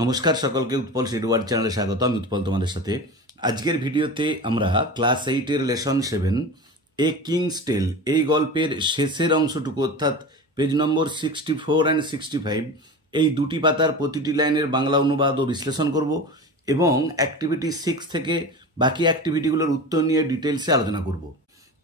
নমস্কার সকলকে, উৎপল শেডওয়ার্ড চ্যানেলে স্বাগত। আমি উৎপল তোমাদের সাথে। আজকের ভিডিওতে আমরা ক্লাস 8-এর লেসন 7 এ কিংস টেল এই গল্পের শেষের অংশটুকু অর্থাৎ পেজ নম্বর 64 অ্যান্ড 65 এই দুটি পাতার প্রতিটি লাইনের বাংলা অনুবাদ ও বিশ্লেষণ করব এবং অ্যাক্টিভিটি 6 থেকে বাকি অ্যাক্টিভিটিগুলোর উত্তর নিয়ে ডিটেলসে আলোচনা করব।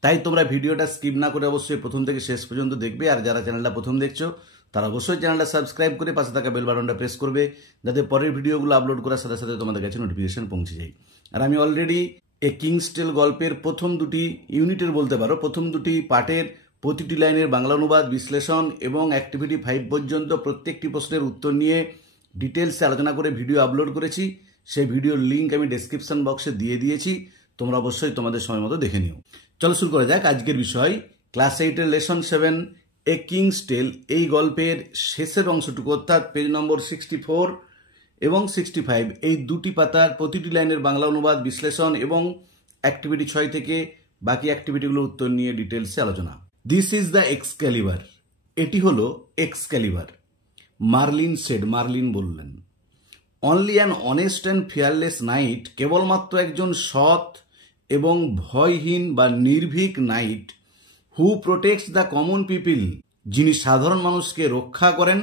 তাই তোমরা ভিডিওটা স্কিপ না করে অবশ্যই প্রথম থেকে শেষ পর্যন্ত দেখবে। আর যারা চ্যানেলটা প্রথম দেখছো তারা অবশ্যই চ্যানেলটা সাবস্ক্রাইব করে পাশে থাকা বেল বাটনটা প্রেস করবে, যাতে পরের ভিডিওগুলো আপলোড করার সাথে সাথে তোমাদের কাছে নোটিফিকেশন পৌঁছে যায়। আর আমি অলরেডি এ কিংস টেল গল্পের প্রথম দুটি ইউনিটের বলতে পারো প্রথম দুটি পার্টের প্রতিটি লাইনের বাংলা অনুবাদ, বিশ্লেষণ এবং অ্যাক্টিভিটি 5 পর্যন্ত প্রত্যেকটি প্রশ্নের উত্তর নিয়ে ডিটেলসে আলোচনা করে ভিডিও আপলোড করেছি। সেই ভিডিওর লিঙ্ক আমি ডেসক্রিপশন বক্সে দিয়ে দিয়েছি, তোমরা অবশ্যই তোমাদের সময় মতো দেখে নিও। চলো শুরু করা যাক আজকের বিষয়। ক্লাস 8-এর লেসন 7 এ কিংস টেল এই গল্পের শেষের অংশটুকু অর্থাৎ পেজ নম্বর 64 এবং 65 এই দুটি পাতার প্রতিটি লাইনের বাংলা অনুবাদ, বিশ্লেষণ এবং অ্যাক্টিভিটি 6 থেকে বাকি অ্যাক্টিভিটিগুলোর উত্তর নিয়ে ডিটেলসে আলোচনা। দিস ইজ দ্য এক্সক্যালিবার, এটি হলো এক্সক্যালিবার। মার্লিন সেড, মার্লিন বললেন। Only an honest and fearless night, কেবলমাত্র একজন সৎ এবং ভয়হীন বা নির্ভীক night, who protects the common people, যিনি সাধারণ মানুষকে রক্ষা করেন,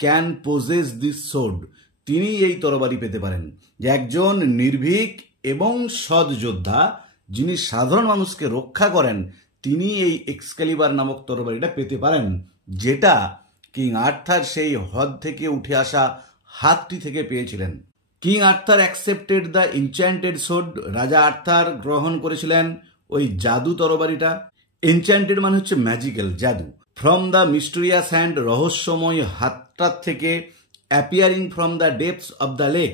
ক্যান পোজেস দিস সোর্ড, তিনি এই তরবারি পেতে পারেন। যে একজন নির্ভীক এবং সৎ যোদ্ধা যিনি সাধারণ মানুষকে রক্ষা করেন, তিনি এই এক্সক্যালিবার নামক তরবারিটা পেতে পারেন, যেটা কিং আর্থার সেই হ্রদ থেকে উঠে আসা হাতটি থেকে পেয়েছিলেন। King Arthur accepted the enchanted sword, রাজা আর্থার গ্রহণ করেছিলেন ওই জাদু তরবারিটা। এনচ্যান্টেড মানে হচ্ছে ম্যাজিক্যাল, জাদু। ফ্রম দ্য মিস্টেরিয়াস হ্যান্ড, রহস্যময় হাতটার থেকে। Appearing from the depths of the lake,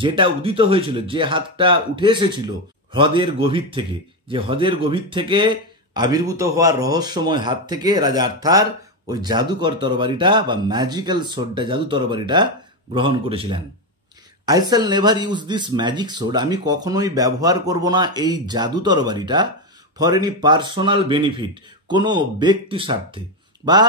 যেটা উদিত হয়েছিল, যে হাতটা উঠে এসেছিল হ্রদের গভীর থেকে, যে হ্রদের গভীর থেকে আবির্ভূত হওয়ার রহস্যময় হাত থেকে রাজা আর্থার ওই জাদুকর তরবারিটা বা ম্যাজিক্যাল সোর্ডটা, জাদু তরবারিটা গ্রহণ করেছিলেন। I shall never use this magic sword, আমি কখনোই ব্যবহার করব না এই জাদু তরবারিটা ফর এনি পার্সোনাল বেনিফিট, কোনো ব্যক্তি স্বার্থে বা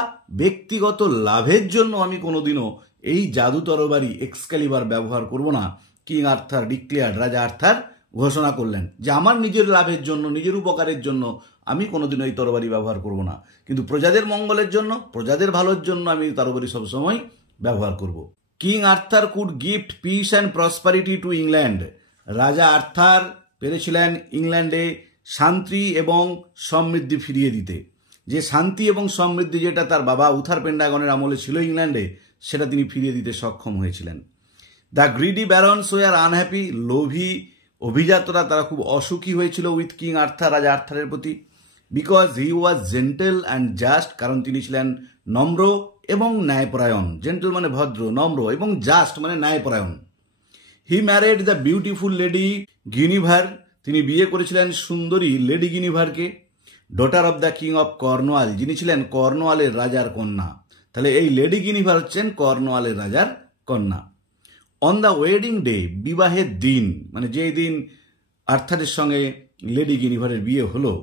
ব্যক্তিগত লাভের জন্য আমি কোনোদিনও এই জাদু তরবারি এক্সক্যালিবার ব্যবহার করব না। কিং আর্থার ডিক্লেয়ার্ড, রাজা আর্থার ঘোষণা করলেন যে আমার নিজের লাভের জন্য, নিজের উপকারের জন্য আমি কোনোদিনও এই তরবারি ব্যবহার করব না, কিন্তু প্রজাদের মঙ্গলের জন্য, প্রজাদের ভালোর জন্য আমি তরবারি সবসময় ব্যবহার করব। King Arthur could gift piece and prosperity to England, রাজা আর্থার পেরেছিলেন ইংল্যান্ডে শান্তি এবং সমৃদ্ধি ফিরিয়ে দিতে। যে শান্তি এবং সমৃদ্ধি যেটা তার বাবা উথার পেন্ডাগনের আমলে ছিল ইংল্যান্ডে, সেটা তিনি ফিরিয়ে দিতে সক্ষম হয়েছিলেন। The greedy barons were unhappy, লোভী অভিজাতরা তারা খুব অসুখী হয়েছিল উইথ কিং আর্থার, রাজা আর্থারের প্রতি। Because he was gentle and just, কারণ তিনি ছিলেন নম্র এবং ন্যায়পরায়ণ। জেন্টেল মানে ভদ্র, নম্র এবং জাস্ট মানে ন্যায়পরায়ণ। He married the beautiful lady Guinevere, তিনি বিয়ে করেছিলেন সুন্দরী লেডি গিনিভারকে। Daughter of the king of Cornwall, যিনি ছিলেন কর্নওয়ালের রাজার কন্যা। তাহলে এই লেডি গিনিভার হচ্ছেন কর্নওয়ালের রাজার কন্যা। অন দ্য ওয়েডিং ডে, বিবাহের দিন, মানে যেই দিন আর্থারের সঙ্গে লেডি গিনিভারের বিয়ে হলো,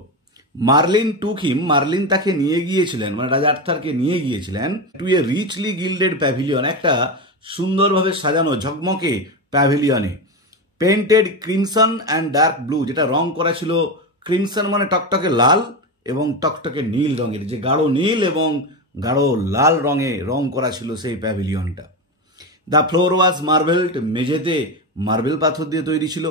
মার্লিন টুক হিম, মার্লিন তাকে নিয়ে গিয়েছিলেন, মানে রাজা আর্থারকে নিয়ে গিয়েছিলেন টু এ রিচলি গিল্ডেড প্যাভিলিয়ন, একটা সুন্দরভাবে সাজানো ঝকমকে প্যাভিলিয়নে। Painted crimson and dark blue, যেটা রং করা ছিল ক্রিমসন মানে টকটকে লাল এবং টকটকে নীল রঙের, যে গাঢ় নীল এবং গাঢ় লাল রঙে রং করা ছিল সেই প্যাভিলিয়নটা। দ্য ফ্লোর ওয়াজ মার্বেলড, মেঝেতে মার্বেল পাথর দিয়ে তৈরি ছিল।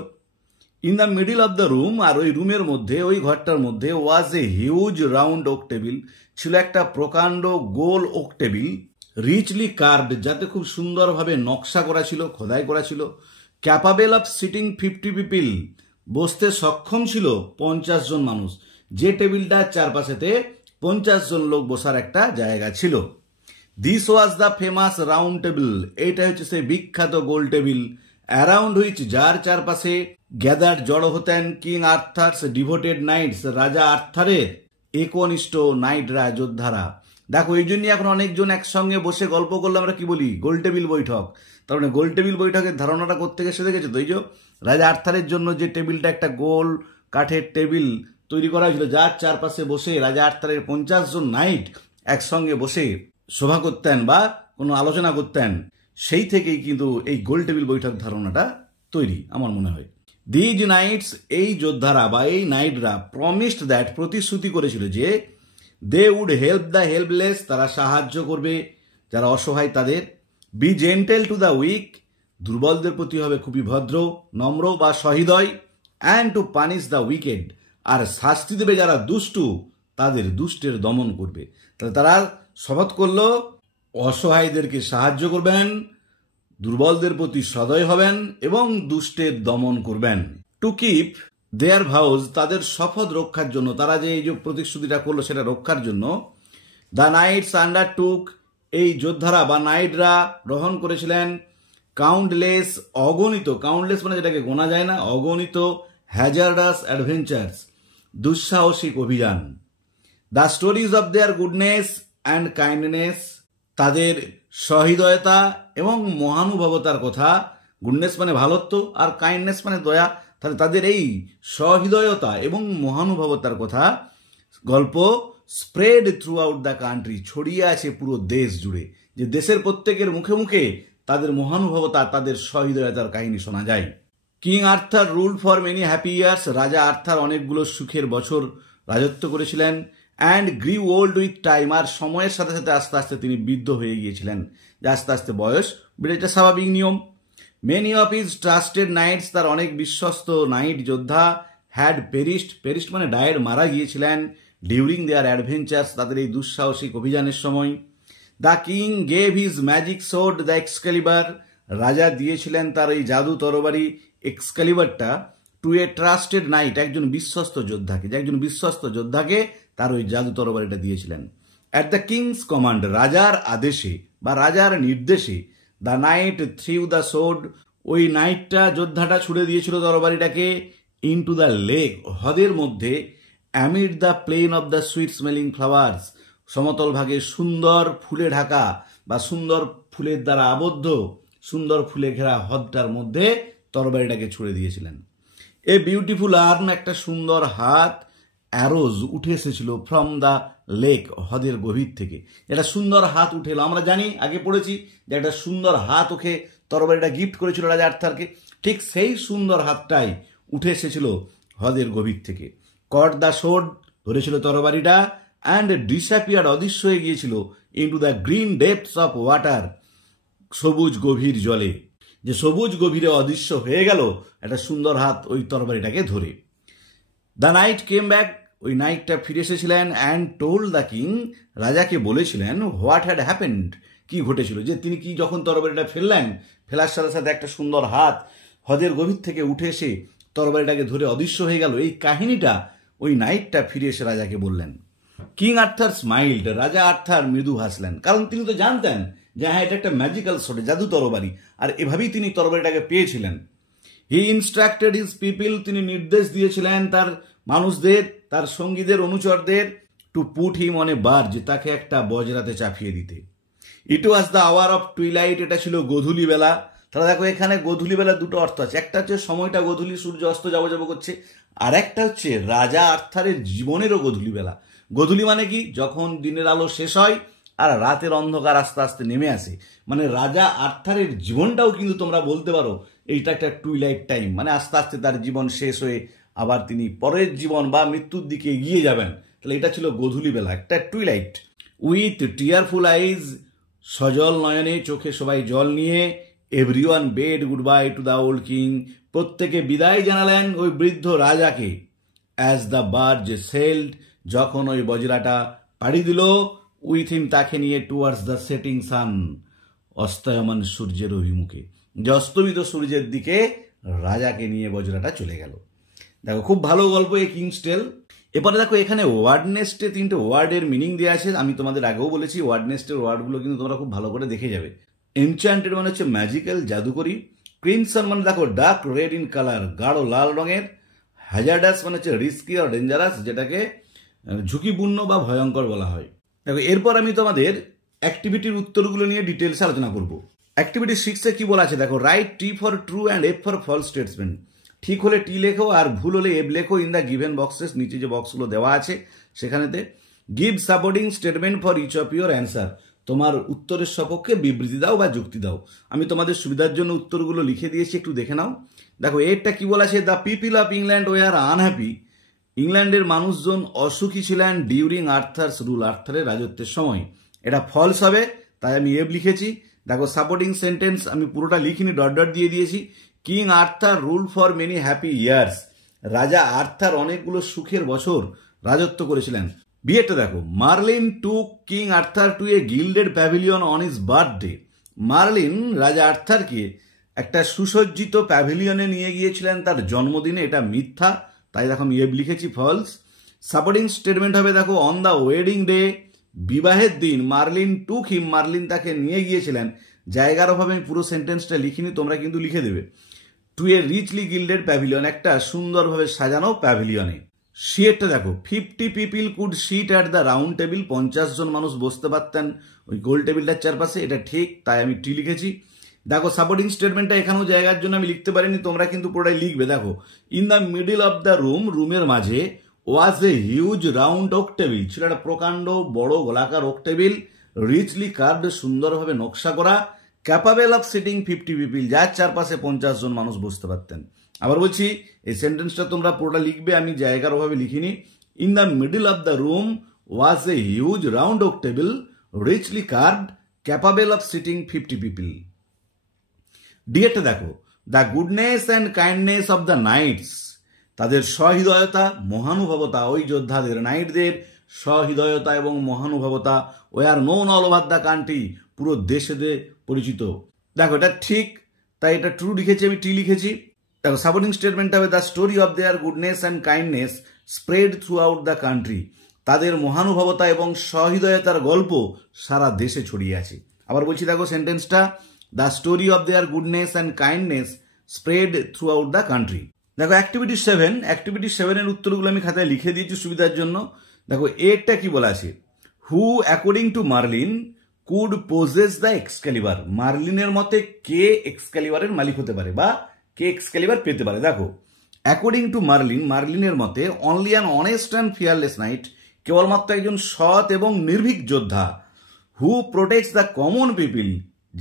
In the middle of the room, আর ওই রুমের মধ্যে, ওই ঘরটার মধ্যে, was a huge round oak table, ছিল একটা প্রকাণ্ড গোল ওক টেবিল। রিচলি কার্ভড, যাতে খুব সুন্দরভাবে নকশা করা ছিল, খোদাই করা ছিল। ক্যাপাবেল অফ সিটিং 50 পিপিল, বসতে সক্ষম ছিল 50 জন মানুষ, যে টেবিলটার চারপাশেতে 50 জন লোক বসার একটা জায়গা ছিল। This was the famous round table, এইটা হচ্ছে সেই বিখ্যাত গোল টেবিল। অ্যারাউন্ড হুইচ, যার চারপাশে গ্যাদার জড়ো হতেন কিং আর্থার্স ডিভোটেড নাইটস, রাজা আর্থারের একনিষ্ঠ নাইটরা, যোদ্ধারা। দেখো এই জন্যই এখন অনেকজন একসঙ্গে বসে গল্প করলে আমরা কি বলি, গোল টেবিল বৈঠক। তার মানে গোল টেবিল বৈঠকের ধারণাটা করতে গেছে দেখেছো তো, এই যে রাজা আর্থারের জন্য যে টেবিলটা, একটা গোল কাঠের টেবিল তৈরি করা হয়েছিল, যার চারপাশে বসে রাজা আর্থারের 50 জন নাইট একসঙ্গে বসে সভা করতেন বা কোনো আলোচনা করতেন। সেই থেকেই কিন্তু এই গোল টেবিল বৈঠক ধারণাটা তৈরি আমার মনে হয়। দিজ নাইটস, এই যোদ্ধারা বা এই নাইটরা প্রমিসড দ্যাট, প্রতিশ্রুতি করেছিল যে they would help the helpless, তারা সাহায্য করবে যারা অসহায় তাদের। Be gentle to the weak, দুর্বলদের প্রতি হবে খুবই ভদ্র, নম্র বা সহৃদয়। And to punish the wicked, আর শাস্তি দেবে যারা দুষ্টু, তাদের দুষ্টের দমন করবে। তাহলে তারা শপথ করলো অসহায়দেরকে সাহায্য করবেন, দুর্বলদের প্রতি সদয় হবেন এবং দুষ্টের দমন করবেন। টু কিপ দেয়ার ভাউজ, তাদের শপথ রক্ষার জন্য, তারা যে এই যে প্রতিশ্রুতিটা করলো সেটা রক্ষার জন্য দ্য নাইটস আন্ডারটুক, এই যোদ্ধারা বা নাইটরা গ্রহণ করেছিলেন কাউন্টলেস, অগণিত, কাউন্টলেস মানে যেটাকে গোনা যায় না, অগণিত হ্যাজার্ডাস অ্যাডভেঞ্চার্স, দুঃসাহসিক অভিযান। The stories of their goodness and kindness, তাদের সহৃদয়তা এবং মহানুভবতার কথা, গুডনেস মানে ভালোত্ব আর কাইন্ডনেস মানে দয়া, তাহলে তাদের এই সহৃদয়তা এবং মহানুভবতার কথা গল্প spread through out the country, ছড়িয়ে আছে পুরো দেশ জুড়ে, যে দেশের প্রত্যেকের মুখে মুখে তাদের মহানুভবতা, তাদের সহৃদয়তার কাহিনী শোনা যায়। King Arthur rule for many happy years, রাজা আর্থার অনেকগুলো সুখের বছর রাজত্ব করেছিলেন। And grew old with time, আর সময়ের সাথে সাথে আস্তে আস্তে তিনি বৃদ্ধ হয়ে গিয়েছিলেন, যে আস্তে আস্তে বয়স বেড়ে, এটা স্বাভাবিক নিয়ম। Many of his trusted knights, তার অনেক বিশ্বস্ত নাইট যোদ্ধা হ্যাড পেরিস্ট মানে ডায়েড, মারা গিয়েছিলেন ডিউরিং দেয়ার অ্যাডভেঞ্চার্স, তাদের এই দুঃসাহসিক অভিযানের সময়। The king gave his magic sword the Excalibur, রাজা দিয়েছিলেন তার এই জাদু তরবারি এক্সক্যালিবারটা টু এ ট্রাস্টেড নাইট, একজন বিশ্বস্ত যোদ্ধাকে, যে একজন বিশ্বস্ত যোদ্ধাকে তার ওই জাদু তরবারিটা দিয়েছিলেন। অ্যাট দ্য কিংস কমান্ড, রাজার আদেশে বা রাজার নির্দেশে the night threw the sword, ওই নাইটটা যোদ্ধাটা ছুড়ে দিয়েছিল তরবারিটাকে ইনটু দ্য লেক, হ্রদের মধ্যে। Amid the plain of the sweet smelling flowers, সমতল ভাগে সুন্দর ফুলে ঢাকা বা সুন্দর ফুলের দ্বারা আবদ্ধ, সুন্দর ফুলে ঘেরা হ্রদটার মধ্যে তরবারিটাকে ছুড়ে দিয়েছিলেন। এ বিউটিফুল আর্ম, একটা সুন্দর হাত, অ্যারোজ উঠে এসেছিল ফ্রম দ্য লেক, হ্রদের গভীর থেকে। একটা সুন্দর হাত উঠে এলো, আমরা জানি আগে পড়েছি যে একটা সুন্দর হাত ওকে তরবারিটা গিফট করেছিল রাজা আর্থারকে, ঠিক সেই সুন্দর হাতটাই উঠে এসেছিল হ্রদের গভীর থেকে। কট দ্য সোর্ড, ধরেছিল তরবারিটা। অ্যান্ড ডিসঅ্যাপিয়ার্ড, অদৃশ্য হয়ে গিয়েছিল into the green depths of water, সবুজ গভীর জলে, যে সবুজ গভীরে অদৃশ্য হয়ে গেল একটা সুন্দর হাত ওই তরবারিটাকে ধরে। দ্য নাইট কেম ব্যাক, ওই নাইটটা ফিরে এসেছিলেন। অ্যান্ড টোল্ড দ্য কিং, রাজাকে বলেছিলেন হোয়াট হ্যাড হ্যাপেন্ড, কি ঘটেছিল, যে তিনি কি যখন তরবারিটা ফেললেন, ফেলার সাথে সাথে একটা সুন্দর হাত হ্রদের গভীর থেকে উঠে এসে তরবারিটাকে ধরে অদৃশ্য হয়ে গেল, এই কাহিনীটা ওই নাইটটা ফিরে এসে রাজাকে বললেন। কিং আর্থার স্মাইল্ড, রাজা আর্থার মৃদু হাসলেন, কারণ তিনি তো জানতেন যে হ্যাঁ এটা একটা ম্যাজিক্যাল শট, জাদু তরবারি, আর এভাবেই তিনি তরবারিটাকে পেয়েছিলেন। হি ইনস্ট্রাক্টেড হিজ পিপল, তিনি নির্দেশ দিয়েছিলেন তার মানুষদের, তার সঙ্গীদের, অনুচরদের, to put him on a barge, তাকে একটা বজরাতে চাপিয়ে দিতে। It was the hour of twilight, এটা ছিল গধূলি বেলা। তাহলে দেখো এখানে গধূলি বেলা দুটো অর্থ আছে, একটা হচ্ছে সময়টা গধূলি, সূর্য অস্ত যাব করছে, আর একটা হচ্ছে রাজা আর্থারের জীবনেরও গধূলি বেলা। গধূলি মানে কি, যখন দিনের আলো শেষ হয় আর রাতের অন্ধকার আস্তে আস্তে নেমে আসে, মানে রাজা আর্থারের জীবনটাও কিন্তু তোমরা বলতে পারো এইটা একটা টুইলাইট টাইম, মানে আস্তে আস্তে তার জীবন শেষ হয়ে আবার তিনি পরের জীবন বা মৃত্যুর দিকে এগিয়ে যাবেন। তাহলে এটা ছিল গধূলি বেলা, একটা টুইলাইট। উইথ টিয়ারফুল আইজ, সজল নয়নে, চোখে সবাই জল নিয়ে। Everyone bed good bye to the old king, প্রত্যেকে বিদায় জানালেন ওই বৃদ্ধ রাজাকে। অ্যাজ দ্য বার্জ সেলড, যখন ওই বজরাটা পাড়ি দিল, উইথ হিম, তাকে নিয়ে, টুয়ার্ডস দ্য সেটিং সান, অস্তয়মান সূর্যের অভিমুখে, যে অস্তমিত সূর্যের দিকে রাজাকে নিয়ে বজরাটা চলে গেল। দেখো খুব ভালো গল্প এই কিংস টেল। এরপরে দেখো এখানে ওয়ার্ড নেস্টে তিনটে ওয়ার্ডের মিনিং দেওয়া আছে, আমি তোমাদের আগেও বলেছি ওয়ার্ড নেস্টের ওয়ার্ডগুলো কিন্তু তোমরা খুব ভালো করে দেখে যাবে। এনচ্যান্টেড মানে হচ্ছে ম্যাজিক্যাল, জাদুকরি। ক্রিমসন মানে দেখো ডার্ক রেড ইন কালার, গাঢ় লাল রঙের। হ্যাজার্ডাস মানে হচ্ছে রিস্কি আর ডেঞ্জারাস, যেটাকে ঝুঁকিপূর্ণ বা ভয়ঙ্কর বলা হয়। দেখো এরপর আমি তোমাদের অ্যাক্টিভিটির উত্তরগুলো নিয়ে ডিটেলসে আলোচনা করব। অ্যাক্টিভিটি 6-এ কি বলা আছে দেখো, write T for true and F for false statement. ঠিক হলে টি লেখো আর ভুল হলে এফ লেখো ইন দ্য গিভেন বক্সেস, নিচে যে বক্সগুলো দেওয়া আছে সেখানেতে। Give supporting statement for each of your answer, তোমার উত্তরের সপক্ষে বিবৃতি দাও বা যুক্তি দাও। আমি তোমাদের সুবিধার জন্য উত্তরগুলো লিখে দিয়েছি, একটু দেখে নাও। দেখো এরটা কি বলা আছে, the people of England were unhappy, ইংল্যান্ডের মানুষজন অসুখী ছিলেন ডিউরিং আর্থার্স রুল, আর্থারের রাজত্বের সময়। এটা ফলস হবে, তাই আমি এফ লিখেছি। দেখো সাপোর্টিং সেন্টেন্স আমি পুরোটা লিখিনি, ডট ডট দিয়ে দিয়েছি। King Arthur rule for many happy years, রাজা আর্থার অনেকগুলো সুখের বছর রাজত্ব করেছিলেন। বিয়েটা দেখো, Merlin took King Arthur to a gilded pavilion on his birthday, Merlin রাজা আর্থারকে একটা সুসজ্জিত প্যাভিলিয়নে নিয়ে গিয়েছিলেন তার জন্মদিনে, এটা মিথ্যা, তাই দেখো আমি এফ লিখেছি, ফলস। সাপোর্টিং স্টেটমেন্ট হবে দেখো, অন দ্য ওয়েডিং ডে, বিবাহের দিন, মার্লিন টুক হিম, মার্লিন তাকে নিয়ে গিয়েছিলেন, জায়গার অভাবে আমি পুরো সেন্টেন্সটা লিখিনি, তোমরা কিন্তু লিখে দেবে, টু এ রিচলি গিল্ডেড প্যাভিলিয়ন, একটা সুন্দরভাবে সাজানো প্যাভিলিয়নে। সিয়েরটা দেখো, 50 people could seat at the round table, 50 জন মানুষ বসতে পারতেন ওই গোল টেবিলটার চারপাশে, এটা ঠিক, তাই আমি টি লিখেছি। দেখো সাপোর্টিং স্টেটমেন্টটা এখানেও জায়গার জন্য আমি লিখতে পারিনি, তোমরা কিন্তু পুরোটাই লিখবে। দেখো, in the middle of the room, রুমের মাঝে, was a huge round oak table, ছিল একটা প্রকাণ্ড বড় গোলাকার ওক টেবিল, রিচলি কার্ভড, সুন্দরভাবে নকশা করা, ক্যাপাবেল অফ সিটিং 50 পিপল, যার চারপাশে 50 জন মানুষ বসতে পারতেন। আবার বলছি, এই সেন্টেন্সটা তোমরা পুরোটা লিখবে, আমি জায়গার অভাবে লিখিনি। In the middle of the room was a huge round oak table, richly carved, capable of sitting 50 people. ডিএটা দেখো, the goodness and kindness of the knights, তাদের সহৃদয়তা মহানুভবতা, ওই যোদ্ধাদের নাইটদের সহৃদয়তা এবং মহানুভবতা, were known all over the country, পুরো দেশে পরিচিত। দেখো এটা ঠিক, তাই এটা ট্রু লিখেছি, আমি টি লিখেছি। দেখো সাপোর্টিং স্টেটমেন্ট হবে, the story of their goodness and kindness spread through out the country, তাদের মহানুভবতা এবং সহৃদয়তার গল্প সারা দেশে ছড়িয়ে আছে। আবার বলছি দেখো সেন্টেন্সটা, the story of their goodness and kindness spread through out the country. দেখো অ্যাক্টিভিটি 7, অ্যাক্টিভিটি 7-এর উত্তরগুলো আমি খাতায় লিখে দিয়েছি সুবিধার জন্য। দেখো এরটা কি বলা আছে, who according to Merlin could possess the Excalibur, মার্লিনের মতে কে এক্সক্যালিবারের মালিক হতে পারে বা কে এক্সক্যালিবার পেতে পারে। দেখো অ্যাকর্ডিং টু মার্লিন, মার্লিনের মতে, only an honest and fearless night, কেবলমাত্র একজন সৎ এবং নির্ভীক যোদ্ধা, হু প্রোটেক্টস দ্য কমন পিপল,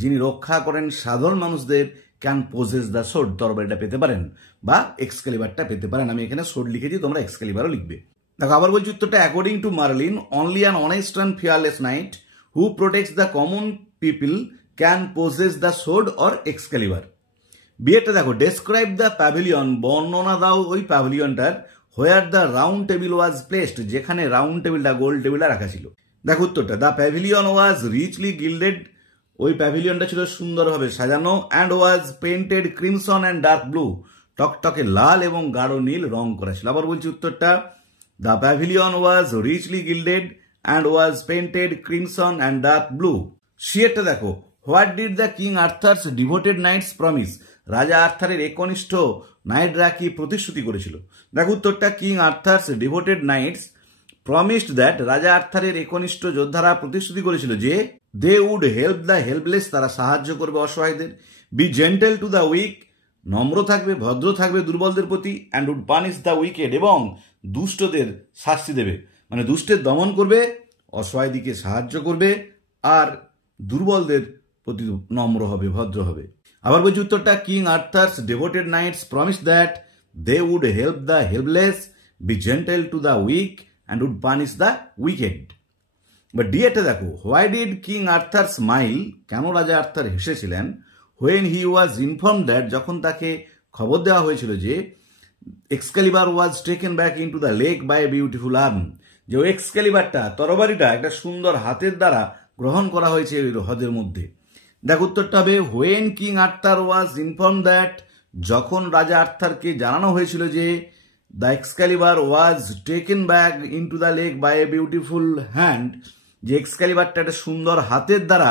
যিনি রক্ষা করেন সাধারণ মানুষদের, ক্যান পোজেস দ্য সোর্ড, তরবারিটা পেতে পারেন বা এক্সক্যালিবারটা পেতে পারেন। আমি এখানে সোর্ড লিখেছি, তোমরা এক্সক্যালিবারও লিখবে। দেখো আবার বলছি উত্তরটা, according to Merlin only an honest and fearless knight who protects the common people can possess the sword or Excalibur. বিয়েটা দেখো, ডেসক্রাইব দ্য প্যাভিলিয়ন, বর্ণনা দাও ওই প্যাভিলিয়নটার, where the round table was placed, যেখানে রাউন্ড টেবিলটা গোল টেবিলটা রাখা ছিল। দেখো উত্তরটা, the pavilion was richly gilded, ওই প্যাভিলিয়নটা ছিল সুন্দরভাবে সাজানো, and was painted crimson and dark blue, টকটকে লাল এবং গাঢ় নীল রং করা ছিল। আবার বলছি উত্তরটা, the pavilion was richly gilded and was painted crimson and dark blue. সিয়েরটা দেখো, what did the king Arthur's devoted knights promise, রাজা আর্থারের একনিষ্ঠ নাইটরা কি প্রতিশ্রুতি করেছিল। দেখো উত্তরটা, king Arthur's devoted knights promised that, রাজা আর্থারের একনিষ্ঠ যোদ্ধারা প্রতিশ্রুতি করেছিল যে, they would help the helpless, তারা সাহায্য করবে অসহায়দের, be gentle to the weak, নম্র থাকবে ভদ্র থাকবে দুর্বলদের প্রতি, and would punish the wicked, এবং দুষ্টদের শাস্তি দেবে, মানে দুষ্টের দমন করবে, অসহায় দিকে সাহায্য করবে, আর দুর্বলদের প্রতি নম্র হবে, ভদ্র হবে। আবার বলছি উত্তরটা, king Arthur's devoted knights promise that they would help the helpless, be gentle to the weak, and would punish the wicked. বা ডিএটা দেখো, why did king Arthur smile, কেন রাজা আর্থার হেসেছিলেন, when he was inform that, যখন তাকে খবর দেওয়া হয়েছিল যে, Excalibur was taken back into the lake by a beautiful arm, যে ওই এক্সক্যালিবারটা, তরবারিটা একটা সুন্দর হাতের দ্বারা গ্রহণ করা হয়েছে ওই হ্রদের মধ্যে। দেখ উত্তরটা হবে, when king Arthur was inform that, যখন রাজা আর্থারকে জানানো হয়েছিল যে, the Excalibur was taken back into the lake by a beautiful hand, যে এক্সক্যালিবারটা একটা সুন্দর হাতের দ্বারা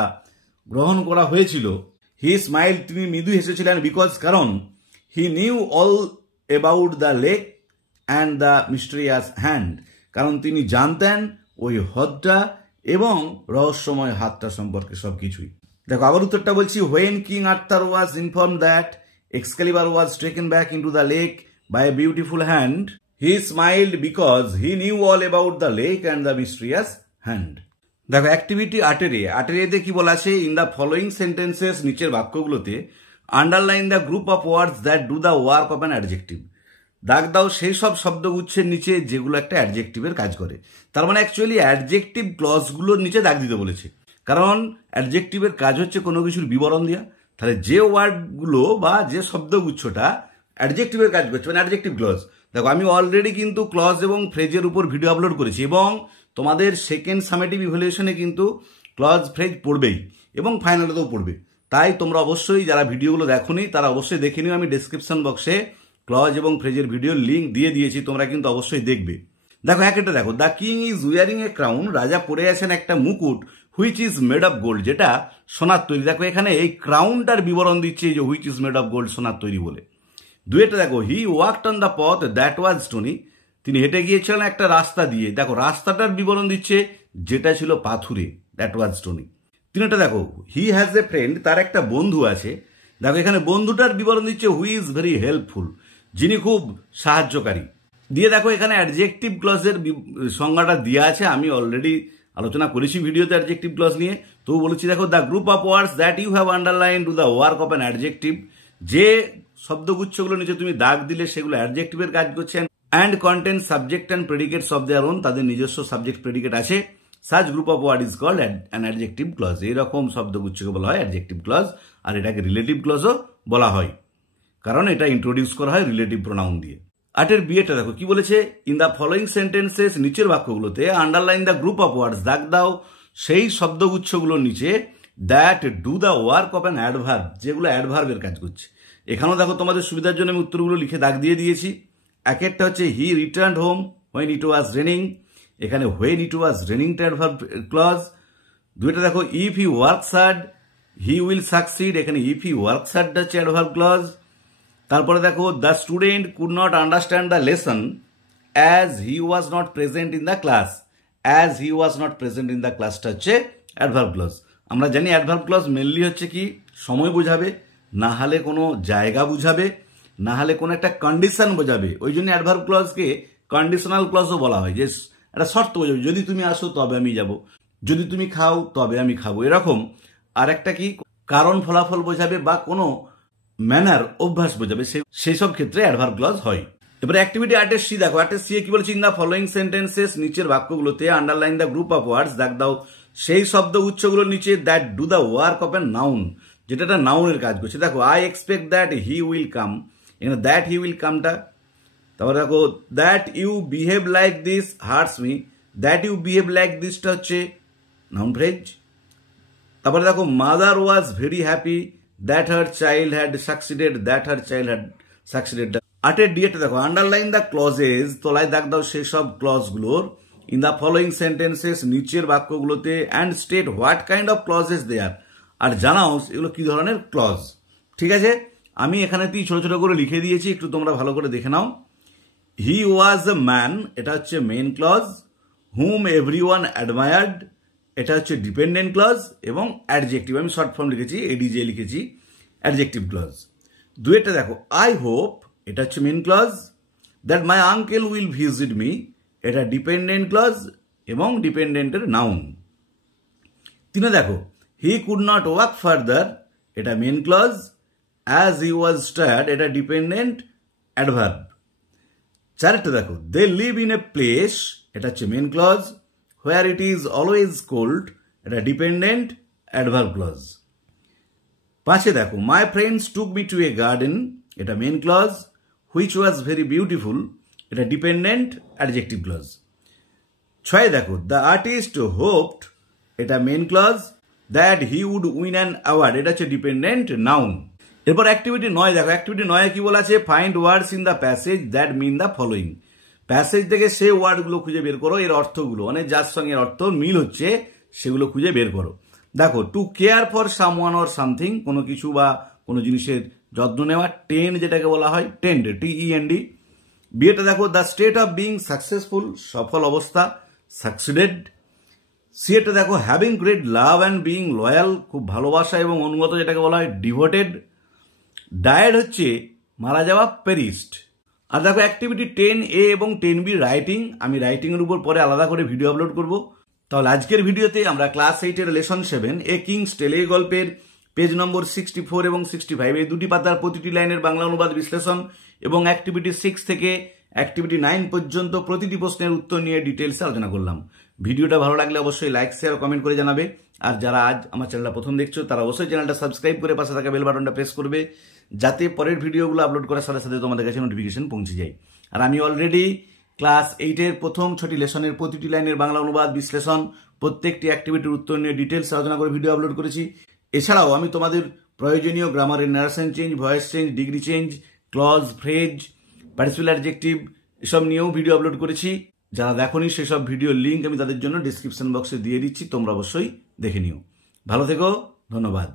গ্রহণ করা হয়েছিল। হি স্মাইল, তিনি মৃদু হেসেছিলেন, বিকজ, কারণ, হি knew all about the lake and the mysterious hand, কারণ তিনি জানতেন ওই হ্রদটা এবং রহস্যময় হাতটা সম্পর্কে সবকিছুই। দেখো আবার উত্তরটা বলছি, when king Arthur was inform that Excalibur was taken back into the lake by a beautiful hand, he smiled because he knew all about the lake and the mysterious hand. দেখো অ্যাক্টিভিটি 8 কি বলা আছে, in the following sentences নিচের বাক্যগুলোতে underline the group of words that do the work of an adjective. দাগ দাও সেই সব শব্দগুচ্ছের নিচে যেগুলো একটা অ্যাডজেক্টিভের কাজ করে। তার মানে অ্যাকচুয়ালি অ্যাডজেক্টিভ ক্লজগুলোর নিচে দাগ দিতে বলেছে, কারণ অ্যাডজেক্টিভের কাজ হচ্ছে কোনো কিছুর বিবরণ দেওয়া। তাহলে যে ওয়ার্ডগুলো বা যে শব্দগুচ্ছটা অ্যাডজেক্টিভের কাজ করছে মানে অ্যাডজেক্টিভ ক্লজ। দেখো আমি অলরেডি কিন্তু ক্লজ এবং ফ্রেজের উপর ভিডিও আপলোড করেছি এবং তোমাদের সেকেন্ড সামেটিভ ইভ্যালুয়েশনে কিন্তু ক্লজ ফ্রেজ পড়বেই এবং ফাইনালেতেও পড়বে। তাই তোমরা অবশ্যই যারা ভিডিওগুলো দেখোনি তারা অবশ্যই দেখে নিও। আমি ডেসক্রিপশন বক্সে ক্লজ এবং ফ্রেজের ভিডিও লিঙ্ক দিয়ে দিয়েছি, তোমরা কিন্তু অবশ্যই দেখবে। দেখো একটা দেখো, the king is wearing A crown, রাজা পরে আছেন একটা মুকুট, which is made of gold, যেটা সোনার তৈরি। দেখো এখানে এই ক্রাউনটার বিবরণ দিচ্ছে যে which is made of gold, সোনার তৈরি বলে। দুইটা দেখো, হি ওয়াকড অন দ্য পথ দ্যাট ওয়াজ স্টোনি, তিনি হেঁটে গিয়েছিলেন একটা রাস্তা দিয়ে। দেখো রাস্তাটার বিবরণ দিচ্ছে যেটা ছিল পাথুরে, দ্যাট ওয়াজ স্টোনি। তিনটা দেখো, হি হ্যাজ এ ফ্রেন্ড, তার একটা বন্ধু আছে। দেখো এখানে বন্ধুটার বিবরণ দিচ্ছে হুই ইজ ভেরি হেল্পফুল, যিনি খুব সাহায্যকারী। দিয়ে দেখো এখানে অ্যাডজেক্টিভ ক্লজের সংজ্ঞাটা দেওয়া আছে, আমি অলরেডি আলোচনা করেছি ভিডিওতে অ্যাডজেক্টিভ ক্লজ নিয়ে। তো বলেছি দেখো, the group of words that you have underlined do the work of an adjective, যে শব্দগুচ্ছগুলো নিচে তুমি দাগ দিলে সেগুলো অ্যাডজেক্টিভের কাজ করছে। And contain subject and predicates of their own, তাদের নিজস্ব সাবজেক্ট প্রেডিকেট আছে। Such group of word is called an adjective clause, এইরকম শব্দগুচ্ছকে বলা হয় অ্যাডজেক্টিভ ক্লজ। আর এটাকে রিলেটিভ ক্লজও বলা হয়, কারণ এটা ইন্ট্রোডিউস করা হয় রিলেটিভ প্রোনাউন দিয়ে। 8 বিয়েটা দেখো কি বলেছে, ইন দ্য ফলোয়িং সেন্টেন্সেস নিচের বাক্যগুলোতে underline the group of words, দাগ দাও সেই শব্দগুচ্ছগুলোর নিচে that do the work of an adverb, যেগুলো অ্যাডভার্বের কাজ করছে। এখানেও দেখো তোমাদের সুবিধার জন্য আমি উত্তরগুলো লিখে দাগ দিয়ে দিয়েছি। একটা হচ্ছে he returned home when it was raining, এখানে হোয়েন ইট ওয়াজ রেনিংটা অ্যাডভার্ব ক্লজ। দুইটা দেখো, if he works hard he will succeed, এখানে ইফ হি ওয়ার্কস হার্ডটা হচ্ছে অ্যাডভার্ব ক্লজ। তারপরে দেখো, the student could not understand the lesson as he was not present in the class, as he was not present in the ক্লাসটা হচ্ছে adverb clause. আমরা জানি adverb clause mainly হচ্ছে কি সময় বোঝাবে, না হলে কোনো জায়গা বুঝাবে, না হলে কোনো একটা কন্ডিশন বোঝাবে। ওই জন্য অ্যাডভার্ব ক্লজকে কন্ডিশনাল ক্লজও বলা হয়, যে একটা শর্ত বোঝাবে, যদি তুমি আসো তবে আমি যাব, যদি তুমি খাও তবে আমি খাবো, এরকম। আর একটা কি কারণ ফলাফল বোঝাবে বা কোনো ম্যানার অভ্যাস বোঝাবে, সেই সব ক্ষেত্রে অ্যাডভার্ব ক্লজ হয়। এবারে অ্যাক্টিভিটি 8 দেখো, 8 কি বলছি, ইন দ্য ফলোয়িং সেন্টেন্সেস নিচের বাক্যগুলোতে underline the group of words, দাগ দাও সেই শব্দ উচ্চগুলোর নিচে that do the work of a noun, যেটা একটা নাউনের কাজ করছে। দেখো I expect that he will come, এখানে দ্যাট হি উইল কামটা। তারপরে দেখো, that you behave like this hurts me, that you behave like দিসটা হচ্ছে নাউন ফ্রেজ। তারপরে দেখো, mother was very happy that her child had succeeded, that her child had succeeded. 8 ডিএটা দেখো, আন্ডারলাইন দ্য ক্লজেস, তলায় দাগ দাও সেই সব ক্লজগুলোর, ইন দ্য ফলোয়িং সেন্টেন্সেস নিচের বাক্যগুলোতে, and state what kind of clauses they are, আর জানাও এগুলো কি ধরনের ক্লজ। ঠিক আছে, আমি এখানেতেই ছোট ছোট করে লিখে দিয়েছি, একটু তোমরা ভালো করে দেখে নাও। হি ওয়াজ এ ম্যান, এটা হচ্ছে main clause. Hmm everyone admired, এটা হচ্ছে ডিপেন্ডেন্ট ক্লজ এবং অ্যাডজেক্টিভ, আমি শর্ট ফর্ম লিখেছি এডিজে লিখেছি, অ্যাডজেক্টিভ ক্লজ। দুইটা দেখো, আই হোপ, এটা হচ্ছে main clause. That my uncle will visit me, এটা ডিপেন্ডেন্ট ক্লজ এবং ডিপেন্ডেন্টের নাউন। তিনে দেখো, he could not walk further, এটা main clause. As he was tired, এটা ডিপেন্ডেন্ট অ্যাডভার্ব। চারটা দেখো, they live in a place, এটা হচ্ছে main clause. Where it is always cold, এটা ডিপেন্ডেন্ট অ্যাডভার্ব ক্লজ। 5 দেখো, my friends took me to a garden, এটা main clause. Which was very beautiful, এটা dependent adjective clause. 6 দেখো, the artist hoped, এটা main clause. That he would win an award, এটা হচ্ছে dependent noun. এরপর activity 9 দেখো, activity 9 কি বলা আছে, find words in the passage that mean the following, passage থেকে সেই ওয়ার্ডগুলো খুঁজে বের করো, এর অর্থগুলো মানে যার সঙ্গে অর্থ মিল হচ্ছে সেগুলো খুঁজে বের করো। দেখো, to care for someone or something, কোনো কিছু বা কোনো জিনিসের যত্ন নেওয়া, টেন্ড যেটাকে বলা হয়, টেন্ড TEND। বিয়েটা দেখো, the state of being successful, সফল অবস্থা, সাকসিডেড। সিএটা দেখো, having great love and being loyal, খুব ভালোবাসা এবং অনুগত যেটাকে বলা হয় ডিভোটেড। ডায়েড হচ্ছে মারা যাওয়া, পেরিস্ট। আর দেখো অ্যাক্টিভিটি 10A এবং 10B রাইটিং, আমি রাইটিং এর উপর পরে আলাদা করে ভিডিও আপলোড করব। তাহলে আজকের ভিডিওতে আমরা ক্লাস 8-এর লেসন 7 এ কিংস টেল এই গল্পের পেজ নম্বর 64 এবং 65 এই দুটি পাতার প্রতিটি লাইনের বাংলা অনুবাদ বিশ্লেষণ এবং অ্যাক্টিভিটি 6 থেকে অ্যাক্টিভিটি 9 পর্যন্ত প্রতিটি প্রশ্নের উত্তর নিয়ে ডিটেলসে আলোচনা করলাম। ভিডিওটা ভালো লাগলে অবশ্যই লাইক শেয়ার ও কমেন্ট করে জানাবে। আর যারা আজ আমার চ্যানেলটা প্রথম দেখছো তারা অবশ্যই চ্যানেলটা সাবস্ক্রাইব করে পাশে থাকা বেল বাটনটা প্রেস করবে, যাতে পরের ভিডিওগুলো আপলোড করার সাথে সাথে তোমাদের কাছে নোটিফিকেশন পৌঁছে যায়। আর আমি অলরেডি ক্লাস 8-এর প্রথম 6টি লেসনের প্রতিটি লাইনের বাংলা অনুবাদ বিশ্লেষণ, প্রত্যেকটি অ্যাক্টিভিটির উত্তর নিয়ে ডিটেলস আলোচনা করে ভিডিও আপলোড করেছি। এছাড়াও আমি তোমাদের প্রয়োজনীয় গ্রামারের narration change, voice change, degree change, clause, phrase, participle adjective এসব নিয়েও ভিডিও আপলোড করেছি। যারা দেখোনি সেসব ভিডিওর লিঙ্ক আমি তাদের জন্য ডিসক্রিপশন বক্সে দিয়ে দিচ্ছি, তোমরা অবশ্যই দেখে নিও। ভালো থেকো, ধন্যবাদ।